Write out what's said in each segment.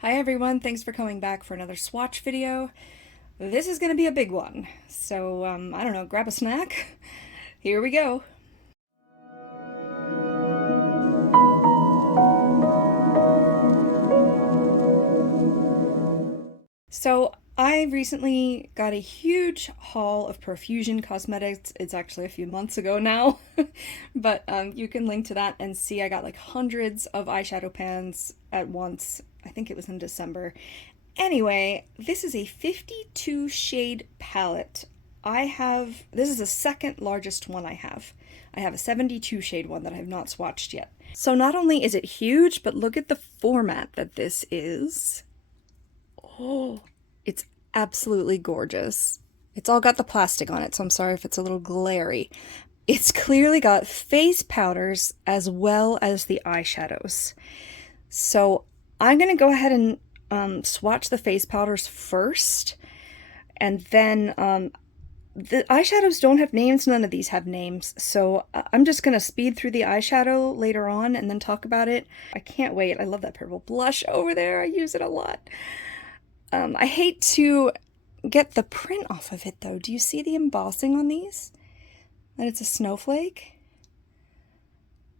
Hi everyone, thanks for coming back for another swatch video. This is going to be a big one, so I don't know, grab a snack. Here we go. So I recently got a huge haul of Profusion cosmetics. It's actually a few months ago now, but you can link to that and see I got like hundreds of eyeshadow pans at once. I think it was in December. Anyway, this is a 52 shade palette. This is the second largest one I have. I have a 72 shade one that I have not swatched yet. So not only is it huge, but look at the format that this is. Oh, it's absolutely gorgeous. It's all got the plastic on it, so I'm sorry if it's a little glary. It's clearly got face powders as well as the eyeshadows. So I'm going to go ahead and swatch the face powders first, and then the eyeshadows don't have names. None of these have names, so I'm just going to speed through the eyeshadow later on and then talk about it. I can't wait. I love that purple blush over there. I use it a lot. I hate to get the print off of it though. Do you see the embossing on these? That it's a snowflake?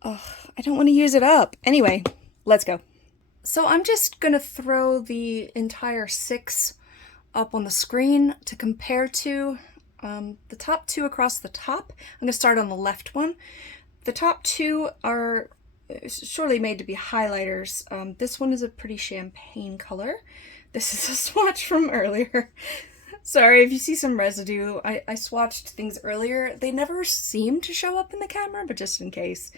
Oh, I don't want to use it up. Anyway, let's go. So I'm just going to throw the entire 6 up on the screen to compare to. The top 2 across the top. I'm going to start on the left one. The top 2 are surely made to be highlighters. This one is a pretty champagne color. This is a swatch from earlier. Sorry if you see some residue. I swatched things earlier. They never seem to show up in the camera, but just in case.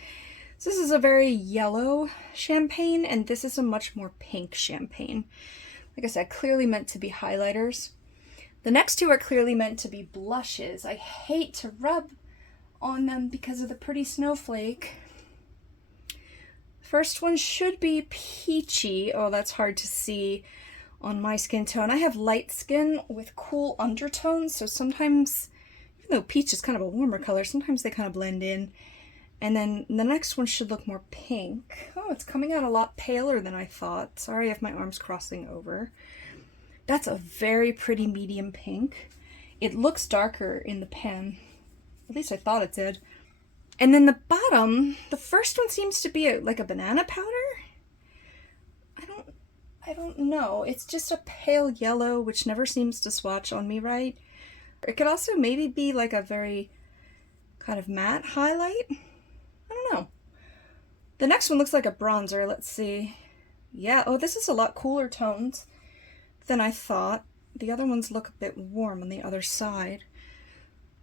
So this is a very yellow champagne, and this is a much more pink champagne. Like I said, clearly meant to be highlighters. The next 2 are clearly meant to be blushes. I hate to rub on them because of the pretty snowflake. First one should be peachy. Oh, that's hard to see on my skin tone. I have light skin with cool undertones, so sometimes, even though peach is kind of a warmer color, sometimes they kind of blend in. And then the next one should look more pink. Oh, it's coming out a lot paler than I thought. Sorry if my arm's crossing over. That's a very pretty medium pink. It looks darker in the pen. At least I thought it did. And then the bottom, the first one seems to be like a banana powder. I don't know. It's just a pale yellow, which never seems to swatch on me right. It could also maybe be like a very kind of matte highlight. I don't know. The next one looks like a bronzer. Let's see. Yeah, oh, this is a lot cooler tones than I thought. The other ones look a bit warm on the other side.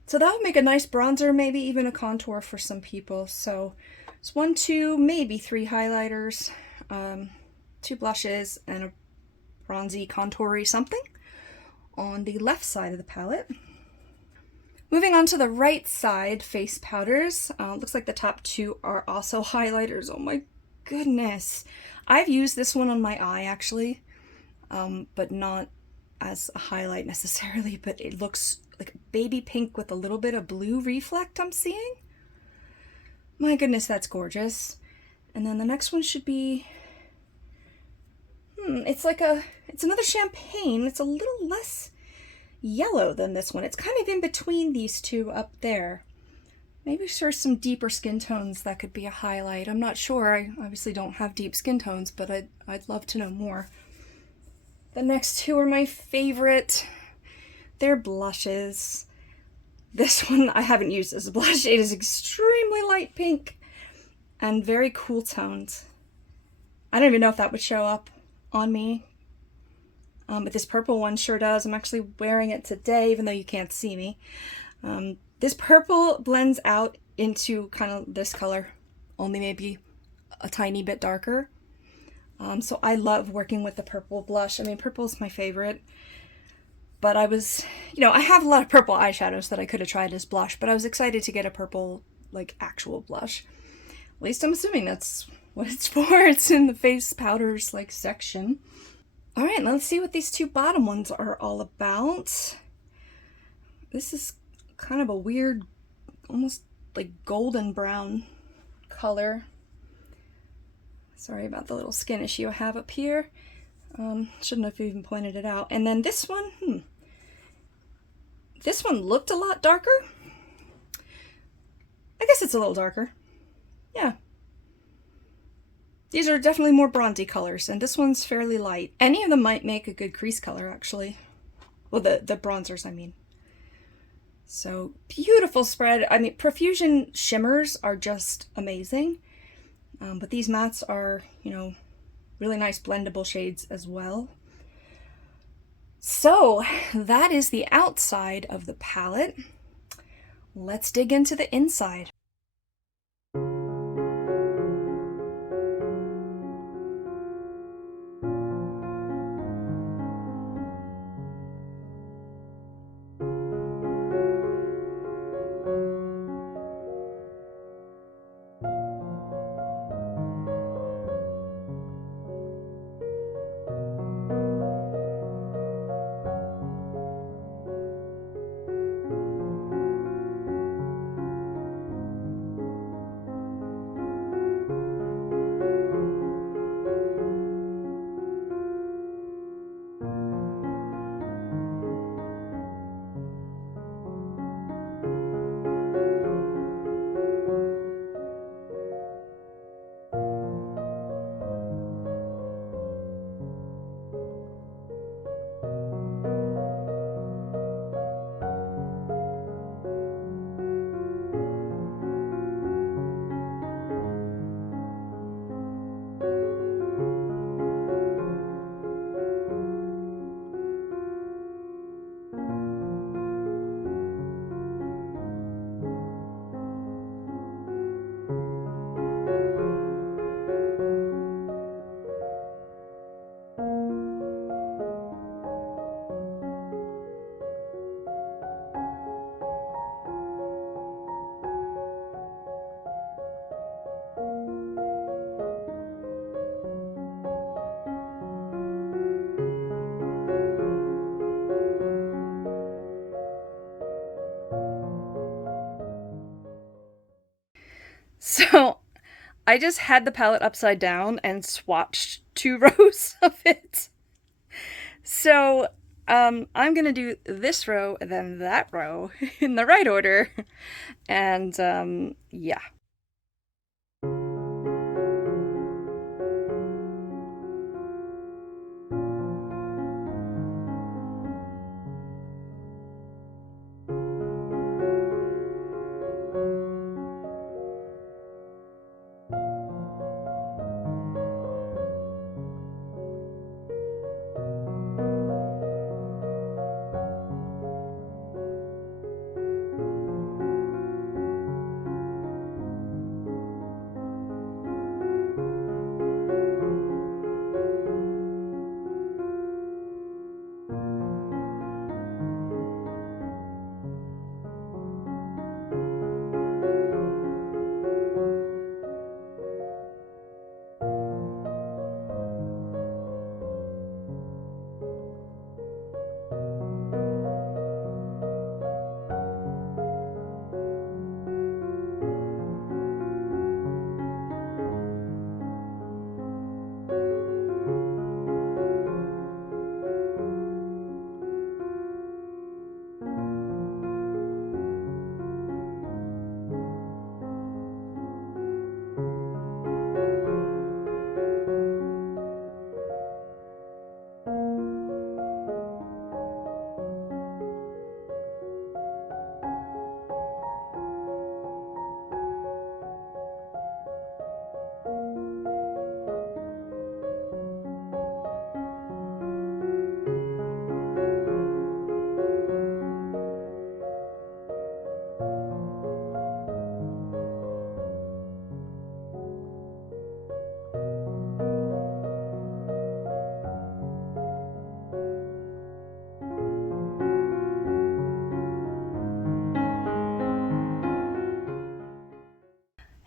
So that would make a nice bronzer, maybe even a contour for some people. So it's 1, 2, maybe 3 highlighters, 2 blushes, and a bronzy contoury something on the left side of the palette. Moving on to the right side, face powders. Looks like the top 2 are also highlighters. Oh my goodness. I've used this one on my eye actually, but not as a highlight necessarily, but it looks like baby pink with a little bit of blue reflect I'm seeing. My goodness, that's gorgeous. And then the next one should be, it's another champagne. It's a little less yellow than this one. It's kind of in between these 2 up there. Maybe there's some deeper skin tones that could be a highlight. I'm not sure. I obviously don't have deep skin tones, but I'd love to know more. The next 2 are my favorite. They're blushes. This one I haven't used as a blush. It is extremely light pink and very cool toned. I don't even know if that would show up on me. But this purple one sure does. I'm actually wearing it today, even though you can't see me. This purple blends out into kind of this color, only maybe a tiny bit darker. So I love working with the purple blush. I mean, purple is my favorite. But I was, I have a lot of purple eyeshadows that I could have tried as blush, but I was excited to get a purple, like, actual blush. At least I'm assuming that's what it's for. It's in the face powders, like, section. All right, let's see what these 2 bottom ones are all about. This is kind of a weird, almost like golden brown color. Sorry about the little skin issue I have up here. Shouldn't have even pointed it out. And then this one, this one looked a lot darker. I guess it's a little darker. Yeah. These are definitely more bronzy colors, and this one's fairly light. Any of them might make a good crease color, actually. Well, the bronzers, I mean. So, beautiful spread. I mean, Profusion shimmers are just amazing. But these mattes are, you know, really nice blendable shades as well. So, that is the outside of the palette. Let's dig into the inside. So I just had the palette upside down and swatched 2 rows of it. So I'm gonna do this row and then that row in the right order. And yeah.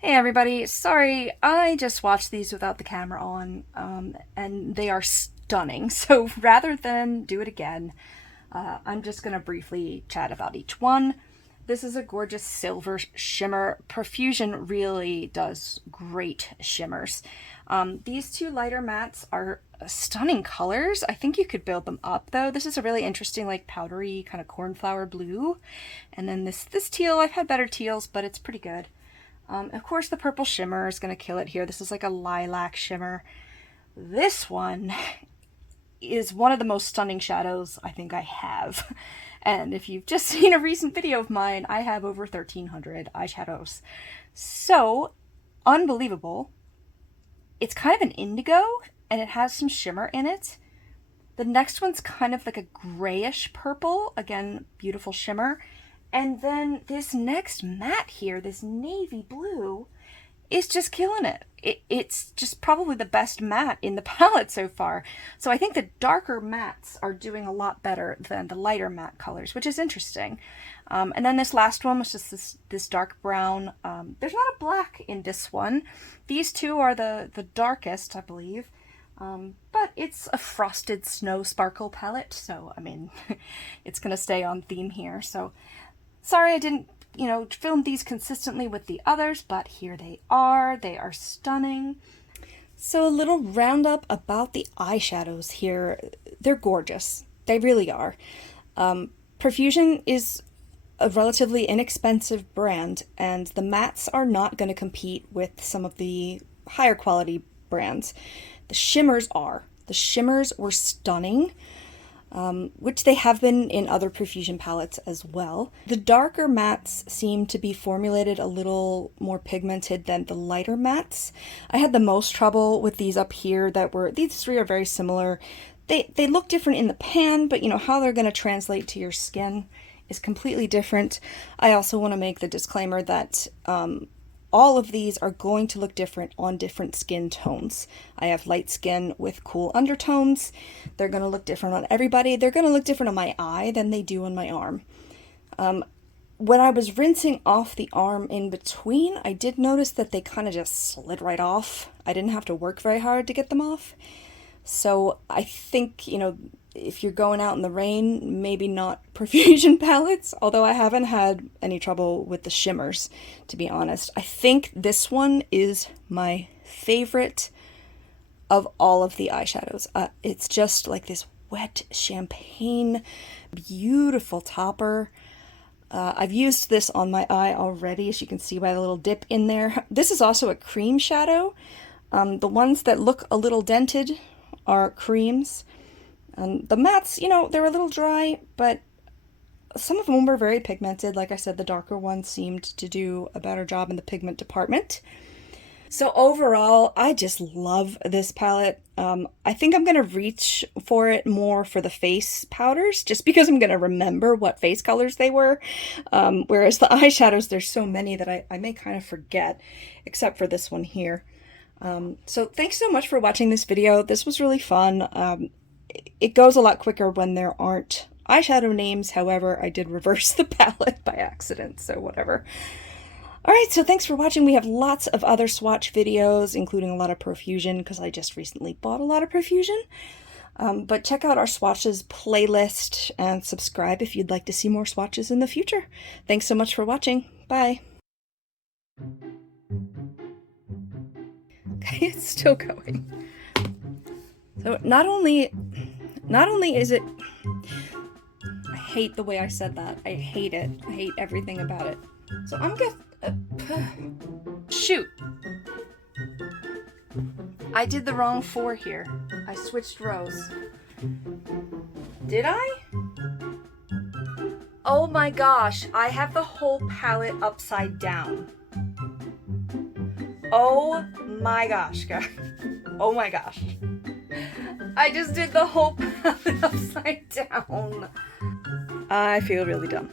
Hey everybody, sorry, I just watched these without the camera on, and they are stunning. So rather than do it again, I'm just going to briefly chat about each one. This is a gorgeous silver shimmer. Profusion really does great shimmers. These two lighter mattes are stunning colors. I think you could build them up though. This is a really interesting like powdery kind of cornflower blue. And then this teal, I've had better teals, but it's pretty good. Of course the purple shimmer is going to kill it here. This is like a lilac shimmer. This one is one of the most stunning shadows I think I have. And if you've just seen a recent video of mine, I have over 1,300 eyeshadows. So, unbelievable. It's kind of an indigo, and it has some shimmer in it. The next one's kind of like a grayish purple. Again, beautiful shimmer. And then this next matte here, this navy blue, is just killing it. It's just probably the best matte in the palette so far. So I think the darker mattes are doing a lot better than the lighter matte colors, which is interesting. And then this last one was just this dark brown. There's not a black in this one. These two are the darkest, I believe. But it's a frosted snow sparkle palette, so I mean, it's gonna stay on theme here. So sorry I didn't, film these consistently with the others, but here they are. They are stunning. So a little roundup about the eyeshadows here. They're gorgeous. They really are. Profusion is a relatively inexpensive brand, and the mattes are not going to compete with some of the higher quality brands. The shimmers are. The shimmers were stunning. Which they have been in other Profusion palettes as well. The darker mattes seem to be formulated a little more pigmented than the lighter mattes. I had the most trouble with these up here these three are very similar. They look different in the pan, but how they're going to translate to your skin is completely different. I also want to make the disclaimer that all of these are going to look different on different skin tones. I have light skin with cool undertones. They're going to look different on everybody. They're going to look different on my eye than they do on my arm. When I was rinsing off the arm in between, I did notice that they kind of just slid right off. I didn't have to work very hard to get them off. So I think, if you're going out in the rain, maybe not Profusion palettes, although I haven't had any trouble with the shimmers, to be honest. I think this one is my favorite of all of the eyeshadows. It's just like this wet champagne, beautiful topper. I've used this on my eye already, as you can see by the little dip in there. This is also a cream shadow. The ones that look a little dented are creams. The mattes, they're a little dry, but some of them were very pigmented. Like I said, the darker ones seemed to do a better job in the pigment department. So overall, I just love this palette. I think I'm going to reach for it more for the face powders, just because I'm going to remember what face colors they were. Whereas the eyeshadows, there's so many that I may kind of forget, except for this one here. So thanks so much for watching this video. This was really fun. It goes a lot quicker when there aren't eyeshadow names. However, I did reverse the palette by accident, so whatever. Alright, so thanks for watching. We have lots of other swatch videos, including a lot of Profusion, because I just recently bought a lot of Profusion. But check out our swatches playlist and subscribe if you'd like to see more swatches in the future. Thanks so much for watching. Bye. Okay, it's still going. So not only is it, I hate the way I said that. I hate it. I hate everything about it. So I'm gonna, shoot. I did the wrong 4 here. I switched rows. Did I? Oh my gosh, I have the whole palette upside down. Oh my gosh, guys. Oh my gosh. I just did the whole palette upside down. I feel really dumb.